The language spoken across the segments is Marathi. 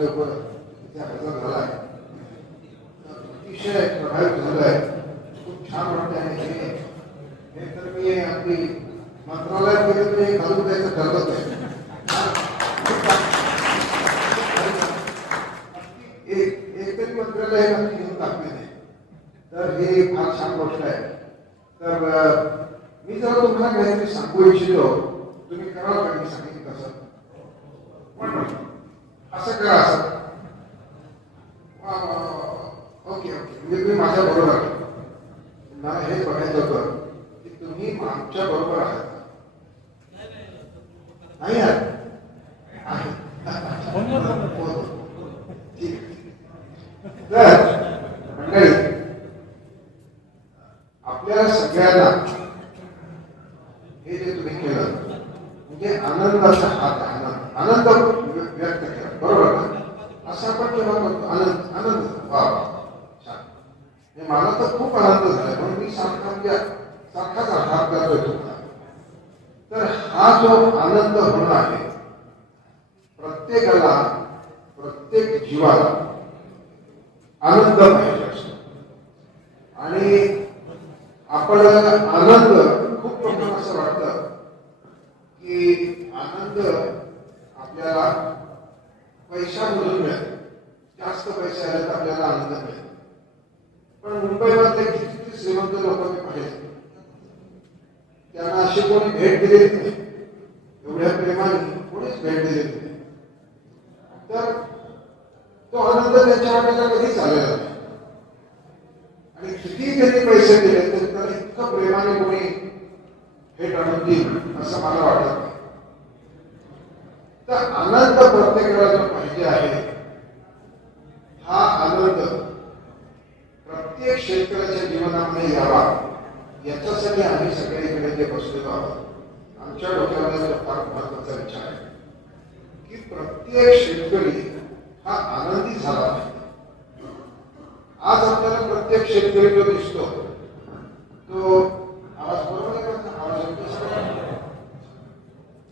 संख्येने तुम्ही सगळे उभं इथे झालाय अतिशय प्रभावित खूप छान वाटतंय आहे हे तर मी अगदी मी घालून द्यायचं ठरवत आहे एक एकतरी मंत्रालय नक्की घेऊन टाकले नाही तर हे फार छान गोष्ट आहे तर मी जर तुम्हाला काहीतरी सांगू इच्छितो. तुम्ही कराल का? मी सांगितलं पण असं करा असं. Okay okay. म्हणजे तुम्ही माझ्या बरोबर मला हे बघायचं होतं की तुम्ही आमच्या बरोबर आहात. नाही आहात आहे. हो. ठीक आहे. तर मंडळी आपल्या सगळ्यांना हे जे तुम्ही केलं म्हणजे आनंदाचा हात आहे, आनंद आनंद व्य- व्यक्त केला बरोबर ना? असं आपण केव्हा म्हणतो आनंद आनंद. वा हे मला तर खूप आनंद झाला म्हणून मी सारखा सारखाच आधार करतोय तुम्हाला. तर हा जो आनंद होणार आहे प्रत्येकाला प्रत्येक जीवाला आनंद पाहिजे असतो. आणि आपण आनंद खूप लोकांना असं वाटतं की आनंद आपल्याला पैशामधून मिळेल जास्त पैसे आले तर आपल्याला आनंद मिळेल पण मुंबईमधले किती श्रीमंत लोक मी पाहिले त्यांना अशी कोणी भेट दिलेली नाही एवढ्या प्रेमाने कोणीच भेट दिलेली नाही. तर तो आनंद त्यांच्या वाट्याला कधीच आलेला नाही. आणि किती त्यांनी पैसे दिले तरी त्याला इतकं प्रेमाने कोणी भेट आणून देईल असं मला वाटत. नाही तर आनंद प्रत्येकाला जो पाहिजे आहे हा आनंद प्रत्येक शेतकऱ्याच्या जीवनामध्ये यावा. याच्यासाठी आम्ही सगळीकडे जे बसलेलो आहोत. आमच्या डोक्यामध्ये फार महत्त्वाचा विचार आहे की प्रत्येक शेतकरी हा आनंदी झाला पाहिजे. आज आपल्याला प्रत्येक शेतकरी जो दिसतो तो आवाज बरोबर आहे का? आवाज येतो सगळ्यांना?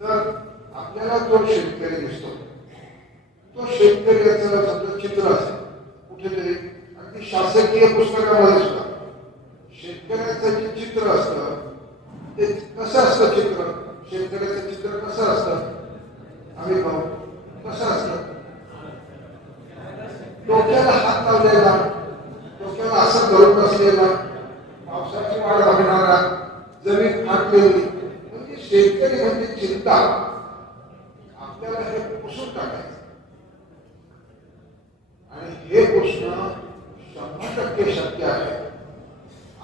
तर आपल्याला जो शेतकरी दिसतो तो शेतकरी याचं समजा चित्र असेल कुठेतरी अगदी शासकीय पुस्तकामध्ये सुद्धा शेतकऱ्याचं जे चित्र असतं ते कसं असतं चित्र शेतकऱ्याचं चित्र कसं असतं? आम्ही पाहू कसं असतं? डोक्याला हात लावलेला डोक्याला असं करून बसलेला पावसाची वाढ बघणारा जमीन फाटलेली म्हणजे शेतकरी म्हणजे चिंता. आपल्याला हे पुसून टाकायचं. आणि हे पुसणं शंभर टक्के शक्य आहे.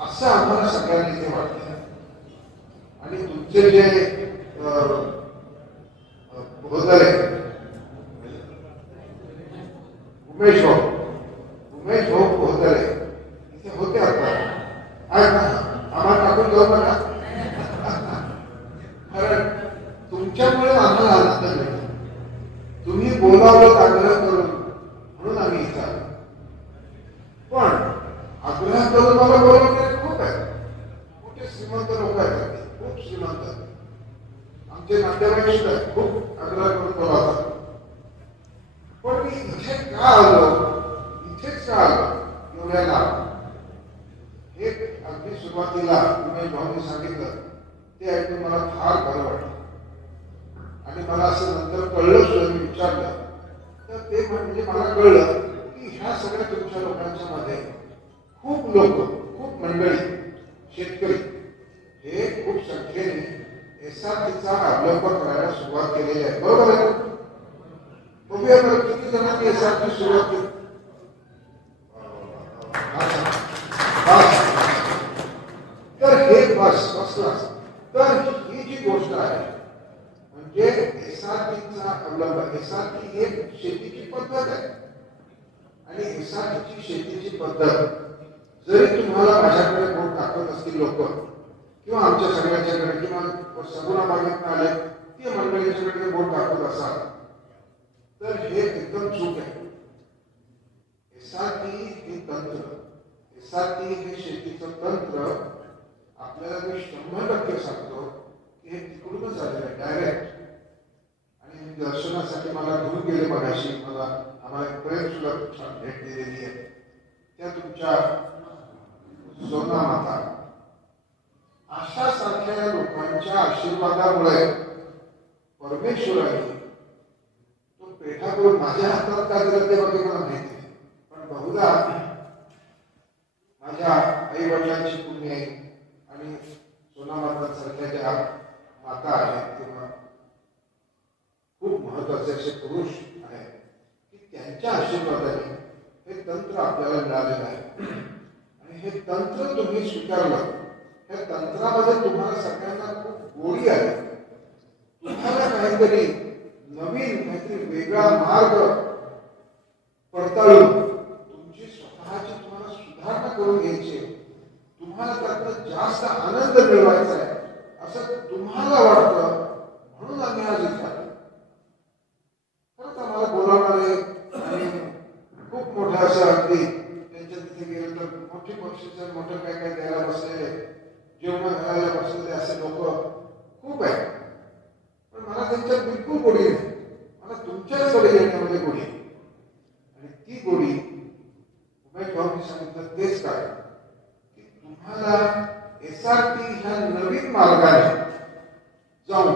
असं आम्हाला सगळ्यांनी ते वाटतं. आणि तुमचे जे अं, उमेश भाऊ. उमेश भाऊ होदरे इथे होते आता. आम्हाला टाकून जाऊ नका कारण तुमच्यामुळे आम्हाला आनंद मिळतो तुम्ही बोलावं आग्रह करून म्हणून आम्ही इथं आलो पण आग्रह करून मला बोलवणारे खूप आहेत मोठे श्रीमंत लोक आहेत अगदी, खूप श्रीमंत आमचे नातेवाईक सुद्धा आहेत, खूप आग्रह करून बोलावतात पण मी इथे का आलो? इथेच का आलो? एवढ्या लांब हे अगदी सुरुवातीला उमेश भाऊनी सांगितलं. ते ऐकून मला फार बरं वाटलं. आणि मला असं नंतर कळलं सुद्धा मी विचारलं. तर ते म्हणजे मला कळलं की ह्या सगळ्या तुमच्या लोकांच्या मध्ये खूप लोक खूप मंडळी शेतकरी हे खूप संख्येने एस आर टीचा अवलंब सुरुवात केलेली आहे. बरोबर आहे? ना? बघूया किती जणांनी यासाठी सुरुवात केली? तर हे बस बसलाच तर ही जी गोष्ट आहे म्हणजे एसआरटीचा अवलंब एसआरटी ही एक शेतीची पद्धत आहे. आणि एसआरटीची शेतीची पद्धत जरी तुम्हाला माझ्याकडे बोट टाकत असतील लोक किंवा आमच्या सगळ्यांच्याकडे किंवा सगुणा बागेत आले ते मंडळी याच्याकडे बोट दाखवत असाल तर हे एकदम चूक आहे. एसआरटी हे तंत्र एसआरटी हे शेतीचं तंत्र आपल्याला मी शंभर टक्के सांगतो की हे तिकडूनच आलेलं आहे डायरेक्ट आणि दर्शनासाठी मला घेऊन गेले मगाशी मला आम्हाला प्रेम सुद्धा खूप छान भेट दिलेली आहे. त्या तुमच्या सोना माता अशा सारख्या लोकांच्या आशीर्वादामुळे परमेश्वर आहे. तो पेठाकडून करून माझ्या हातात काय दिला ते बाकी मला माहिती आहे पण बहुधा माझ्या आई वडिलांची पुण्य आहे आणि सोनामातांसारख्या ज्या माता आहेत किंवा खूप महत्त्वाचे असे पुरुष आहेत की त्यांच्या आशीर्वादाने हे तंत्र आपल्याला मिळालेलं आहे. आणि हे तंत्र तुम्ही स्वीकारलं या तंत्रामध्ये तुम्हाला सगळ्यांना खूप गोडी आहे. तुम्हाला काहीतरी नवीन काहीतरी वेगळा मार्ग पडताळून तुमची स्वतःची तुम्हाला सुधारणा करून घ्यायची तुम्हाला त्यातनं जास्त आनंद मिळवायचा आहे असं तुम्हाला वाटतं म्हणून आम्ही आज इथे खरंच आम्हाला बोलावणारे आणि खूप मोठं असं अगदी त्यांच्या तिथे गेलं तर मोठी बक्षीस मोठं काय काय द्यायला बसलेले जेवण घालायला बसलेले असे लोक खूप आहेत पण मला त्यांच्यात बिलकुल गोडी नाही मला तुमच्याचकडे येण्यामध्ये गोडी आहे. आणि ती गोडी उमेश भाऊनी सांगितलं तेच काय की तुम्हाला एस आर टी ह्या नवीन मार्गाने जाऊन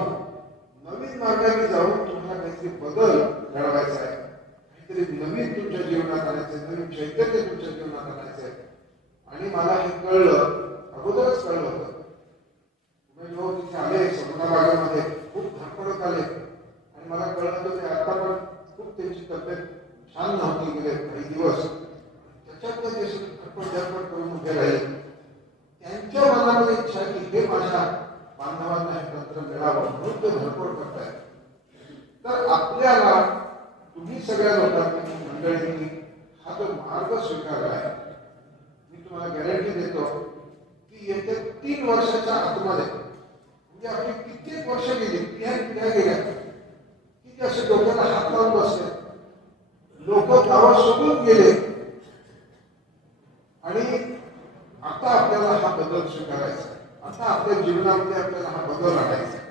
नवीन मार्गाने जाऊन तुम्हाला काहीतरी बदल घडवायचा आहे. काहीतरी नवीन तुमच्या जीवनात आणायचं आहे नवीन चैतन्य तुमच्या जीवनात आणायचं आहे. आणि मला हे कळलं अगोदरच कळलं होतं. उमेश तिथे आले समुद्राबागेमध्ये खूप धडपडत आले. आणि मला कळलं होतं ते आता पण खूप त्यांची तब्येत छान नव्हती गेले काही दिवस. त्याच्यात ते धडपड धडपड करून उभे राहिले. त्यांच्या मनामध्ये इच्छा आहे की हे माझ्या बांधवांना हे तंत्र मिळावं म्हणून ते धडपड करतायत. तर आपल्याला तुम्ही सगळ्या लोकांनी मंडळींनी हा जो मार्ग स्वीकारला आहे मी तुम्हाला गॅरंटी देतो की येत्या तीन वर्षाच्या आतमध्ये म्हणजे आपली कित्येक वर्ष गेली पिढ्या पिढ्या गेल्या की ते असे डोक्याला हात लावून बसले लोक गावात सोडून गेले आणि आता आपल्याला हा बदल स्वीकारायचा आहे. आता आपल्या जीवनामध्ये आपल्याला हा बदल आणायचा आहे.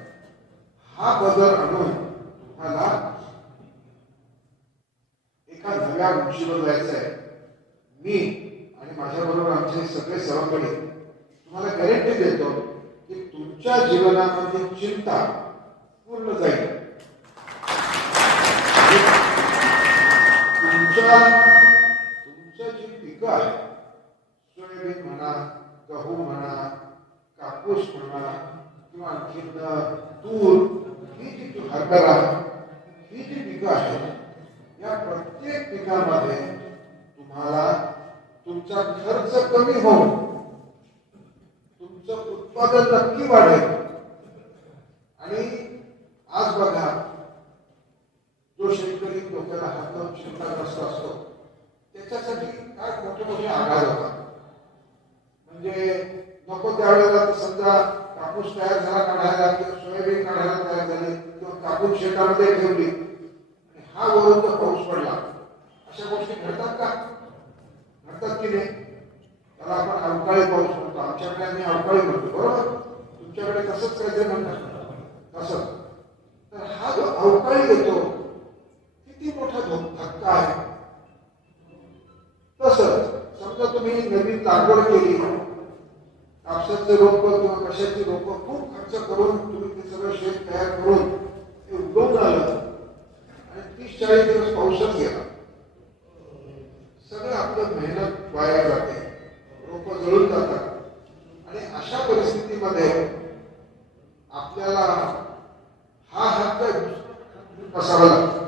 हा बदल आणून तुम्हाला एका नव्या उंचीवर जायचं आहे. मी आणि माझ्याबरोबर आमचे सगळे सहकारी तुम्हाला गॅरंटी देतो की तुमच्या जीवनामध्ये चिंता पूर्ण जाईल. तुमच्या तुमचं जी पिकं आहे सोयाबीन म्हणा गहू म्हणा कापूस म्हणा किंवा आणखीन तूर हरभरा. ही जी पिकं आहेत या प्रत्येक पिकामध्ये तुम्हाला तुमचा खर्च कमी होऊन तुमचं उत्पादन नक्की वाढेल आणि आज बघा जो शेतकरी डोक्याला हात लावून चिंताग्रस्त असतो त्याच्यासाठी काय मोठे मोठे आघात होतात म्हणजे नको त्यावेळेला तर समजा कापूस तयार झाला काढायला किंवा सोयाबीन काढायला तयार झाली टाकून शेतामध्ये ठेवली. आणि हा वरून पाऊस पडला. अशा गोष्टी घडतात का? घडतात की नाही? त्याला आपण अवकाळी पाऊस म्हणतो. आमच्याकडे आम्ही अवकाळी म्हणतो बरोबर? तुमच्याकडे तसंच काहीतरी म्हणतात. तसं. तर हा जो अवकाळी येतो किती मोठा धक्का आहे. तसंच समजा तुम्ही नवीन लागवड केली. कापसाचे रोप किंवा कशाची रोप खूप खर्च करून तुम्ही ते सगळं शेत तयार करून उगवून आणि तीस चाळीस दिवस पावसात गेला सगळं आपलं मेहनत वाया जाते. रोप जळून जातात. आणि अशा परिस्थितीमध्ये आपल्याला हा हक्क बसावा लागतो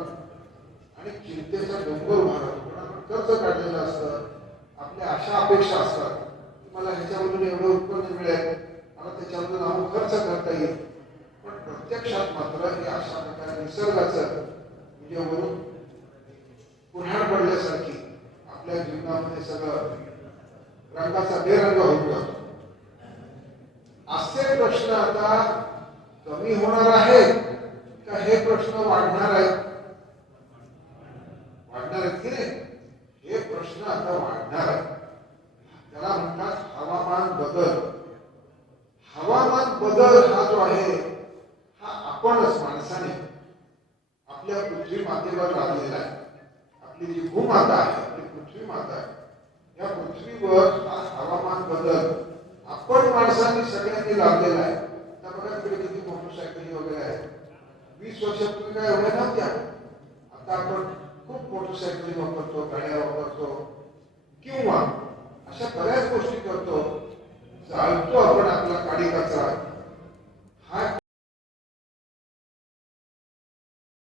आणि चिंतेचा डोंगर उभा राहतो पण आपण कर्ज काढलेलं असतं आपल्या आशा अपेक्षा असतात की मला ह्याच्यामधून एवढं उत्पन्न मिळेल मला त्याच्यामधून अमुक खर्च करता येईल पण प्रत्यक्षात मात्र हे अशा प्रकारे म्हणजे वरून पुन्हा पडल्यासारखी आपल्या जीवनामध्ये सगळं रंगाचा बेरंग होऊन जातो. असे प्रश्न आता कमी होणार आहेत का हे प्रश्न वाढणार आहेत? वाढणार आहेत की नाही? हे प्रश्न आता वाढणार आहेत त्याला म्हणतात हवामान बदल सांगताय या पृथ्वीवर हा हवामान बदल आपण माणसांनी सगळ्यांनी लावलेला आहे आता बघा तिकडे किती वगैरे आहेत वीस वर्षापूर्वी काय एवढ्या नव्हत्या. आता आपण खूप मोटरसायकली वापरतो गाड्या वापरतो. किंवा अशा बऱ्याच गोष्टी करतो. चालतो आपण आपला काडी कचरा. हा